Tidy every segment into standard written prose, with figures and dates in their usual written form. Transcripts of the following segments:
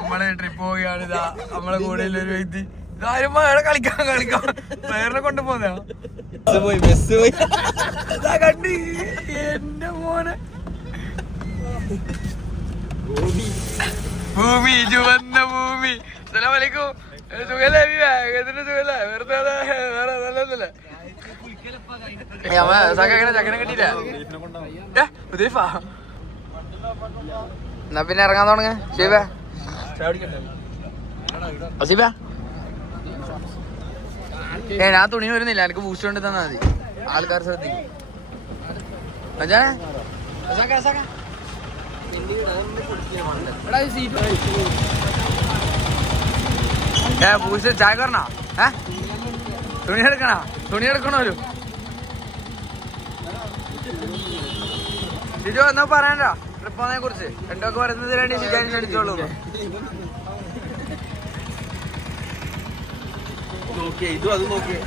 നമ്മള് ട്രിപ്പ് പോവുകയാണ്. ഇതാ നമ്മളെ കൂടെ ഒരു വ്യക്തി ഇതാരും കളിക്കാൻ പ്ലെയറിനെ കൊണ്ടുപോകുന്ന ബസ് പോയി കണ്ട് എന്റെ മോനെ ഭൂമി ചുവന്ന ഭൂമി. അസ്സലാമു അലൈക്കും. സുഖല്ലേ? സുഖല്ലേ? വെറുതെ വേറെ നല്ലതല്ലേ? ചക്കനെ കിട്ടിയില്ല. എന്നാ പിന്നെ ഇറങ്ങാൻ തുടങ്ങ. ഞാൻ തുണി വരുന്നില്ല, എനിക്ക് ബൂസ്റ്റ് കൊണ്ട് തന്നാ മതി. ആൾക്കാർ ശ്രദ്ധിക്കും. ബൂസ്റ്റ് ചായ കറണ തുണി എടുക്കണോ ഷിജു എന്നാ പറയണ്ട ട്രിപ്പിനെ കുറിച്ച്. രണ്ടൊക്കെ പറയുന്നത് വേണ്ടി ഷിജാനി അടിച്ചോളൂ. ഇതും അത് നോക്കിയേ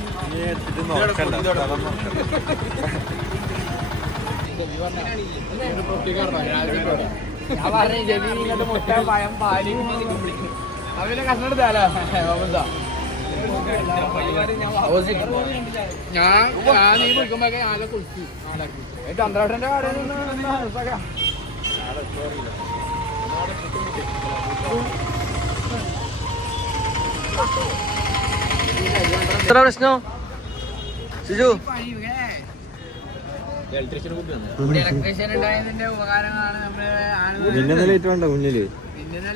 മുട്ട പഴം പാല് അവരെ കഷ്ണെടുത്താലോ ഞാൻ നീ കുളിക്കുമ്പോഴൊക്കെ ആകെ കുളിച്ചു. ചന്ദ്രാട്ടന്റെ കടയിൽ നിന്ന് എത്ര പ്രശ്നം ഷിജു? ഇലക്ട്രീഷ്യൻ ഉണ്ടായതിന്റെ ഉപകാരങ്ങളാണ് നമ്മള്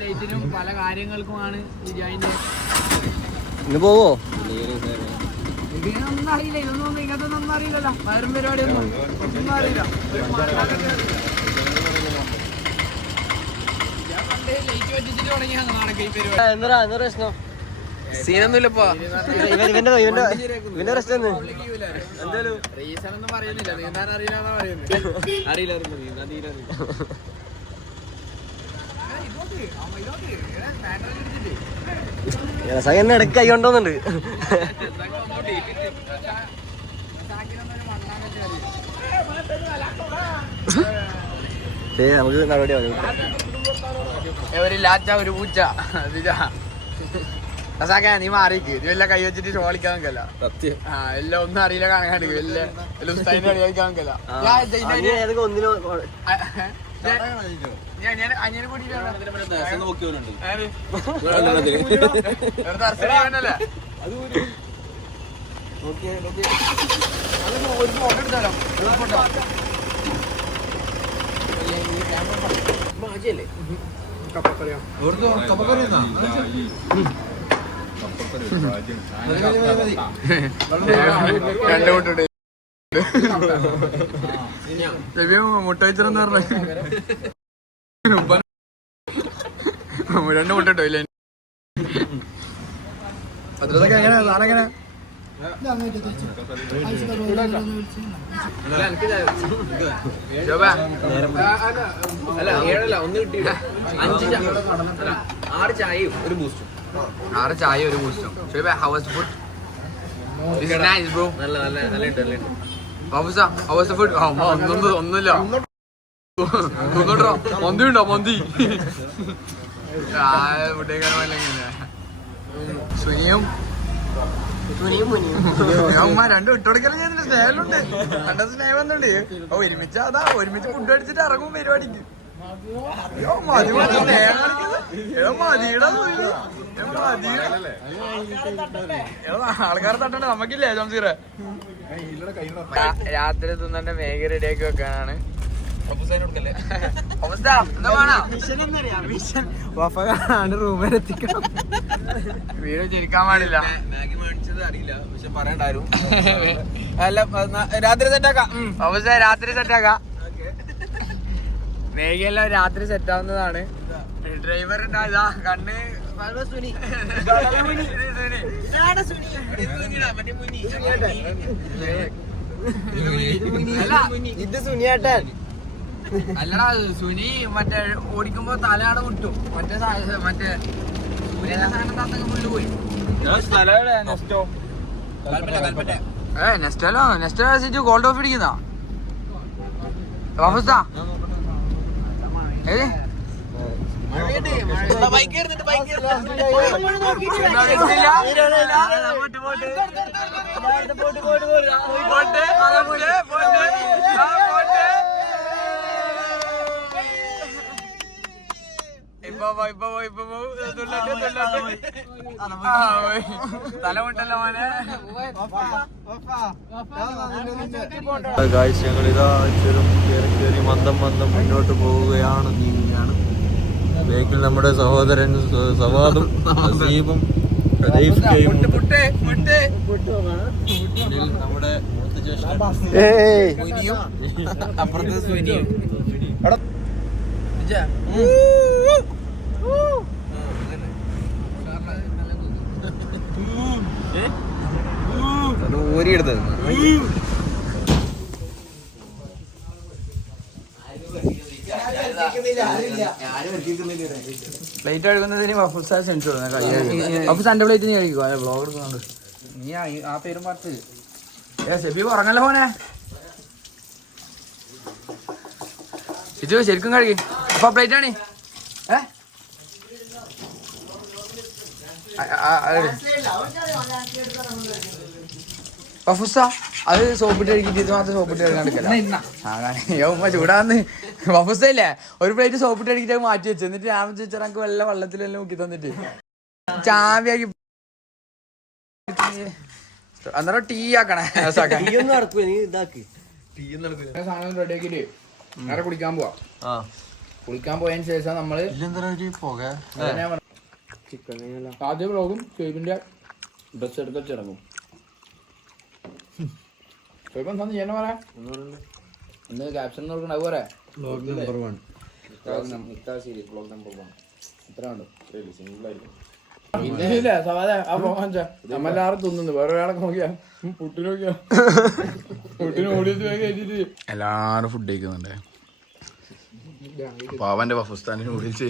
ലൈറ്റിനും പല കാര്യങ്ങൾക്കുമാണ് വിജയന്റെ. ഇന്ന് പോവോ? ഇതിനൊന്നും അറിയില്ല, ഇതൊന്നും ഇങ്ങനത്തൊന്നും അറിയില്ലല്ലോ. വേറും പരിപാടിയൊന്നും ഒന്നും അറിയില്ല. ലൈറ്റ് വെച്ചിട്ട് തുടങ്ങിയാണ് നാടൊക്കെ ഈ പരിപാടി. എന്താ പ്രശ്നം? സീനൊന്നുമില്ലപ്പോ. ഇവന്റെ പ്രശ്നം റീസൺ ഒന്നും പറയുന്നില്ല. നീന്താൻ അറിയില്ലാന്നാ പറയുന്നത്. എന്നെ ഇടയ്ക്ക് കൈ കൊണ്ടോന്നുണ്ട്. നമുക്ക് നടപടി ഒരു ലാച്ച ഒരു പൂച്ച. നീ മാറിക്ക്. നീ വല്ല കൈ വെച്ചിട്ട് ഷോളിക്കാൻ നിൽക്കല്ല. എല്ലാം ഒന്നും അറിയില്ല കാണാൻ വല്ല കളിക്കാൻ നിൽക്കല്ല. അനിയനെ കൂട്ടിട്ടല്ലേ ഒരു ഫോട്ടോ എടുത്താലോ? മാജിയല്ലേ രണ്ട് മുട്ട മുട്ട വെച്ചിട്ടെന്ന് പറഞ്ഞ രണ്ട് മുട്ട ഇട്ടോ ഇല്ല. അതൊക്കെ എങ്ങനെ സാറെങ്ങനെ അല്ല 7 ഒന്ന് കിട്ടിയില്ല. 6 ചായയും ഒരു ബൂസ്റ്റും. 6 ചായ ഒരു ബൂസ്റ്റും. How was the food? This is nice, bro. നല്ല How was the food? ഒന്നുമില്ല. മന്തി ഉണ്ടോ? മന്തി സുനിയും രണ്ടും ഇട്ടോടിക്കലും ചെയ്തിട്ട് സ്നേഹമുണ്ട്. രണ്ട് സ്നേഹം വന്നുണ്ട്. ഒരുമിച്ച് അതാ ഒരുമിച്ച് ഫുഡ് അടിച്ചിട്ട് ഇറങ്ങും പരിപാടിക്ക്. ആൾക്കാരെ തട്ടണ്ട നമുക്കില്ലേ ജംസീറെ? രാത്രി തിന്നന്റെ മേഘ റെഡിയാക്കി വെക്കാനാണ്. റൂമിലെത്തിക്കണം. വീട് ചിരിക്കാൻ പാടില്ല. അറിയില്ല പക്ഷെ പറയണ്ടായിരുന്നു. അല്ല രാത്രി സെറ്റാക്കാം. അവസ്ഥ രാത്രി സെറ്റാക്കാം. മേഘയെല്ലാം രാത്രി സെറ്റാവുന്നതാണ്. ഡ്രൈവർ ഇതാ കണ്ണ് ഇത് സുനിയേട്ടൻ അല്ലടാ. സുനി മറ്റേ ഓടിക്കുമ്പോ തലയാടെ വിട്ടു. മറ്റേ സൂര്യന്റെ സ്ഥാനത്തൊക്കെ മുന്നിൽ പോയി. നെസ്റ്റോ ഗോൾഡ് ഓഫ് ഇടിക്കുന്ന അവസ്ഥ തല മുട്ടല്ല മോനെ. ഞങ്ങളിതാ ചുരം കയറി മന്ദം മുന്നോട്ട് പോവുകയാണ്, നീങ്ങുകയാണ്. ബേക്കിൽ നമ്മുടെ സഹോദരൻ സവാദും നസീബും നമ്മുടെ മൂത്ത ജ്യേഷ്ഠൻ അപ്പുറത്ത് സുനിയും. ഊരിയെടുത്തത് പ്ലേറ്റ് കഴിക്കുന്നതിന് വഫൂസ് ക്ഷണിച്ചു വഫൂസ് എന്റെ പ്ലേറ്റ് നീ കഴിക്കും. ബ്ലോഗ് എടുക്കുന്നുണ്ട് നീ ആ പേരും പാർത്ത്. ഷെബി ഉറങ്ങല്ലോ മോനെ. ഇത് ശരിക്കും കഴിക്കും. അപ്പൊ പ്ലേറ്റ് ആണ് വഫൂസ അത് സോപ്പിട്ട് കഴിക്കിട്ട് ഇത് മാത്രം സോപ്പിട്ട് കഴിക്കാണ്ടിരിക്കല്ല. ചൂടാന്ന് വഫൂസ ഇല്ലേ ഒരു പ്ലേറ്റ് സോപ്പിട്ട് കഴിക്കിട്ട് മാറ്റി വെച്ചു. എന്നിട്ട് ഞാൻ ചോദിച്ചാൽ നമുക്ക് വെള്ള വെള്ളത്തിലെല്ലാം മുക്കി തന്നിട്ട് ചാവിയാക്കി അന്നേരം ടീ ആക്കണേ. സാധനം റെഡിയാക്കിട്ട് നേരെ കുളിക്കാൻ പോവാ. കുളിക്കാൻ പോയതിന് ശേഷം നമ്മള് ആദ്യ ബ്ലോഗും ഷെയ്ബിന്റെ ഡ്രസ് എടുത്ത് വെച്ചിറങ്ങും. ഷെയ്ബ് എന്താ ചെയ്യാൻ പറയാ ഇന്ന് ക്യാപ്ഷൻ നോക്കണ്ടാവും പറയാ. ഇല്ല സവാദ ആ പോകാൻ നമ്മളെല്ലാരും തിന്നുന്നു. വേറെ ഒരാളൊക്കെ നോക്കിയാ പുട്ടിന് നോക്കിയാ പുട്ടിന് ഓടിയത് കഴിച്ചിട്ട് എല്ലാരും ഫുഡ് കഴിക്കുന്നുണ്ട്. പാവന്റെ വഫുസ്ഥാന് നൂഡിൽസ്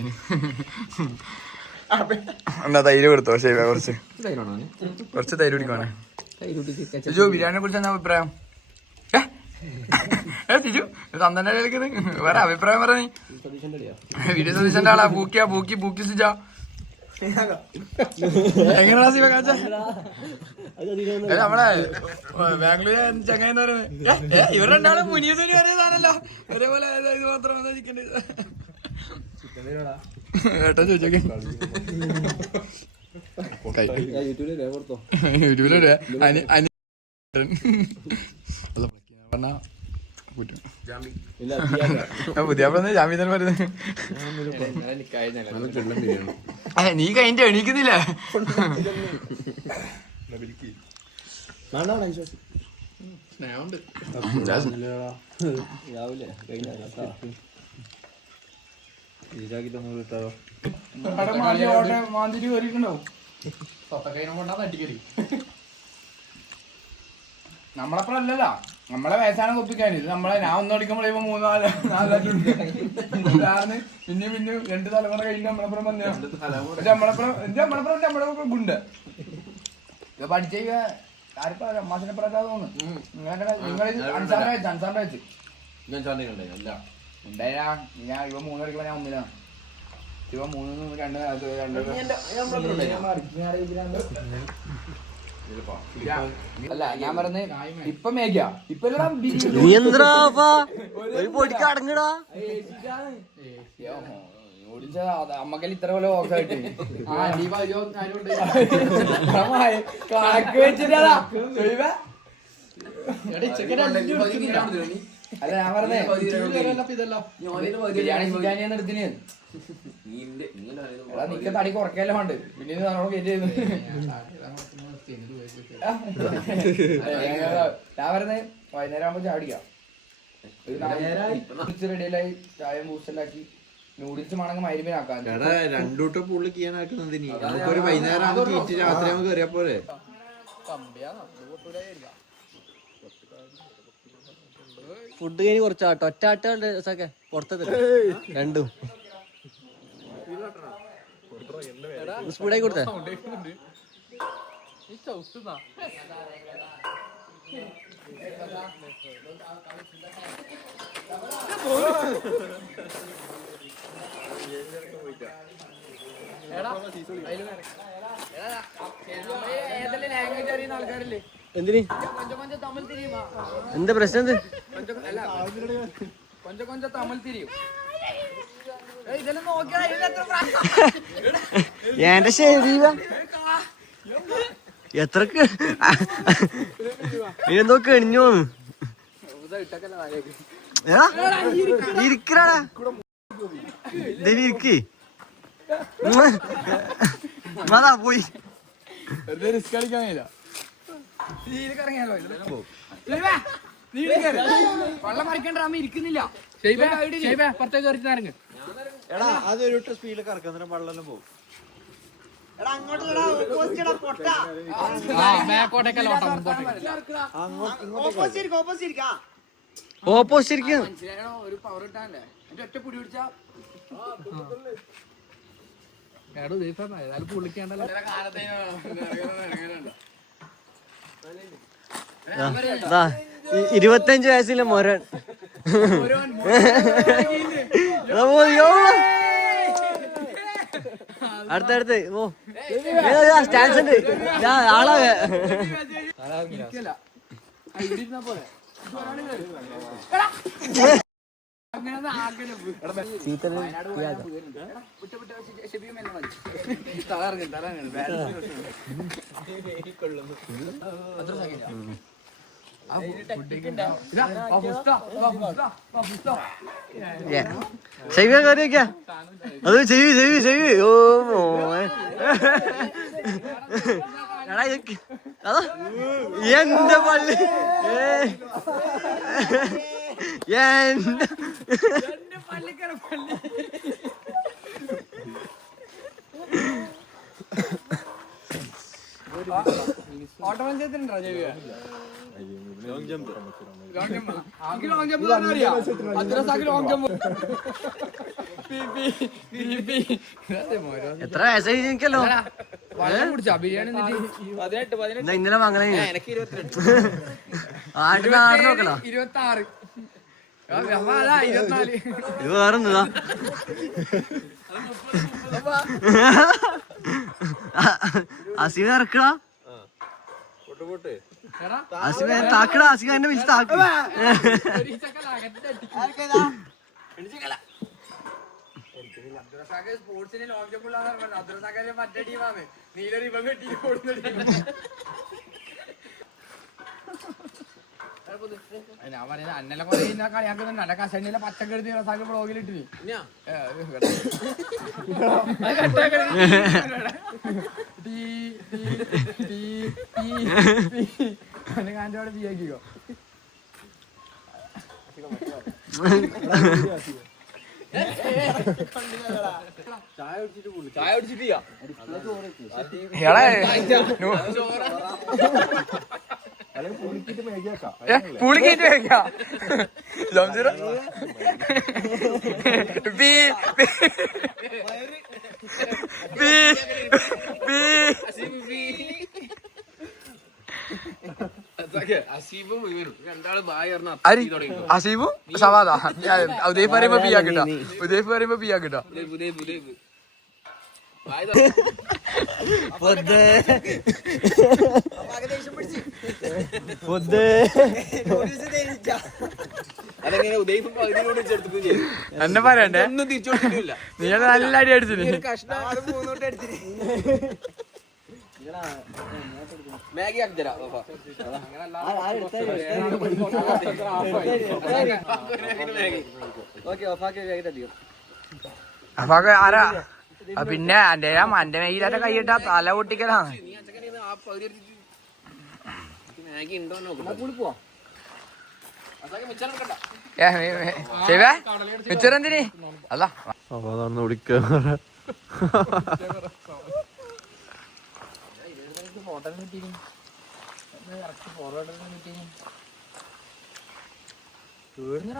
എന്നാ തൈര് കൊടുത്തോ ഷെയ്ബ? കുറച്ച് തൈര് കുടിക്കുവാണേ. തിജു ബിരിയാണിയെ കുറിച്ച് എന്താ അഭിപ്രായം? തിജു തന്തന്റെ വേറെ അഭിപ്രായം പറ. നീ വീഡിയോ സതീശന്റെ ആളാ. പൂക്കി സിജ എങ്ങനെയാ ശിവ കാച്ച? നമ്മളെ ബാംഗ്ലൂർ ചങ്ങായിന്ന് പറയുന്നത് ഇവർ രണ്ടാളും മുനിയതിന് വരെ സാധനല്ല ഒരേപോലെ ഇത് മാത്രം ചിക്കൻ ഏട്ടാ ചോദിച്ചോക്കെ യൂട്യൂബിലെ പറഞ്ഞ പുതിയ ജാമ്യം തന്നെ പറയുന്നത്. നീ കഴിഞ്ഞ എണീക്കുന്നില്ല. മാന്തിരി കയറിയിട്ടുണ്ടാവും. നമ്മളപ്പഴല്ലല്ല നമ്മളെ വയസ്സാണ് കൊപ്പിക്കാൻ. ഇത് നമ്മളെ ഞാൻ ഒന്ന് അടിക്കുമ്പോൾ 3-4 ലക്ഷം പിന്നെ 2 തലമുറ കഴിഞ്ഞ് നമ്മളപ്പുറം വന്ന നമ്മളപ്പുറം ഗുണ്ട് ഇത് പഠിച്ച ആരിപ്പോ അമ്മാസിനെ പറയാതെ തോന്നുന്നു. നിങ്ങൾ അൻസാറിന്റെ വെച്ച് ഉണ്ടായാ ഞാൻ ഇവ 3 അടിക്കുമ്പോ ഞാൻ 1-ലാണ്. ഇവ 3 അല്ല ഞാൻ പറഞ്ഞ ഇപ്പൊ മേഘ ഇപ്പൊ അമ്മക്കല്ല ഇത്ര പോലെ ഓക്കായിട്ട് കണക്ക് വെച്ചിട്ടാ. അല്ല ഞാൻ പറഞ്ഞേ ബിരിയാണി ചിക്കാനിന്ന് എടുത്തിന് നിക്ക തടി കുറക്കല്ലോ ഉണ്ട്. പിന്നെ നമ്മള് കയറ്റി ഞാൻ പറഞ്ഞേ വൈകുന്നേരം ആകുമ്പോ ചാടിക്കാം. റെഡിയിലായി ചായ ബൂസ്റ്റലാക്കി നൂഡിൽസ് വേണമെങ്കിൽ മരുമിനാക്കാം. രണ്ടൂട്ടം പുള്ളി ചെയ്യാനാക്കുന്നതിന് നമുക്കൊരു വൈകുന്നേരം രാത്രി നമുക്ക് കയറിയാ പോലെ. ഫുഡ് കഴിഞ്ഞ് കുറച്ചാട്ടോ ഒറ്റാട്ടുണ്ട് പുറത്തത് രണ്ടും സ്പീഡായി കൊടുത്തേ. ലാംഗ്വേജ് അറിയുന്ന ആൾക്കാരല്ലേ? എന്തിന് കൊഞ്ചം തമിഴ് തിരിയുമാ? എന്താ പ്രശ്നം എന്ത് കൊഞ്ചം തമിഴ് തിരിയും. ഇതെല്ലാം നോക്കിയാ എന്റെ ശരി എത്രക്ക് എന്തോ കെണിഞ്ഞോന്ന് ഇരിക്കടാ ഇരിക്ക് അതാ പോയി റിസ്ക് കളിക്കാൻ കഴിയില്ല. ഇറങ്ങിയാലോ വെള്ളം മറിക്കേണ്ട അമ്മ ഇരിക്കുന്നില്ല. പുറത്തേക്ക് കയറി ഇറങ്ങ്. എടാ അതൊരു സ്പീഡിൽ കറക്കുന്ന വെള്ളം പോകും. ഓപ്പോസിറ്റ് ഒരു പവർ ഇട്ടാണ്ടേ ഒറ്റ പിടി പിടിച്ചാ പുള്ളിക്കാണ്ടല്ലോ. 25 വയസ്സിലെ മൊരൻ അടുത്തടുത്ത് ഓ സ്റ്റാൻസ് ഉണ്ട് ആളാ ശൈവ കറിയൊക്കെ അത് ചെയ്യ് ഓ മോനെ എടാ അതോ എന്റെ പള്ളി എന്റെ ഓട്ട മത്സരത്തിനുണ്ടോ ചെവിയ? ലോങ് ജമ്പ് എത്ര വയസ്സായി എനിക്കല്ലോ കുടിച്ചാ ബിരിയാണി ഇന്നലെ വാങ്ങണേ ആടിന് നോക്കണോ 26 24 ഇത് വേറെന്താ അസീമ ഇറക്കടാ അസീമ താക്കടാ അസീമ എന്നെ വിളിച്ച് താക്ക് സ്പോർട്സിന് ലോങ് ജമ്പ് അബ്ദുറസാഖിന്റെ മറ്റേ ടീമാണ്. നീല റിബൺ കെട്ടി ഓടുന്ന ടീം. ഞാൻ പറയുന്നത് അന്നലെ കൊറേ കളിയാക്കുന്നുണ്ട്. അന്റെ കസണിയിലെ പച്ചക്കറി റസാഖ് ബ്ലോഗിലിട്ടിന് കാഞ്ചോടെ തീയാക്കിക്കോ. ചായ കുടിച്ചിട്ട് പുളിക്കേറ്റ് കഴിക്കാം. അസീബും സവാദ ഉദയ് പറയുമ്പോ പിയാക്കിട്ടാ ഉദയ് പറയുമ്പോ പിയാക്കിട്ടാ എന്നെ പറയണ്ടേ നീ നല്ല അടി അടിച്ചിന്. മാഗി ആക്കി തരാം. അപ്പൊ ആരാ പിന്നെ എന്റെ മെയിലാറ്റ കൈയിട്ടാ തല പൊട്ടിക്കലാണ്. മിച്ചറെന്തിന് അല്ല ഫോട്ടോ കിട്ടീനി ഫോർവേഡ് കിട്ടീനി ഇവനെ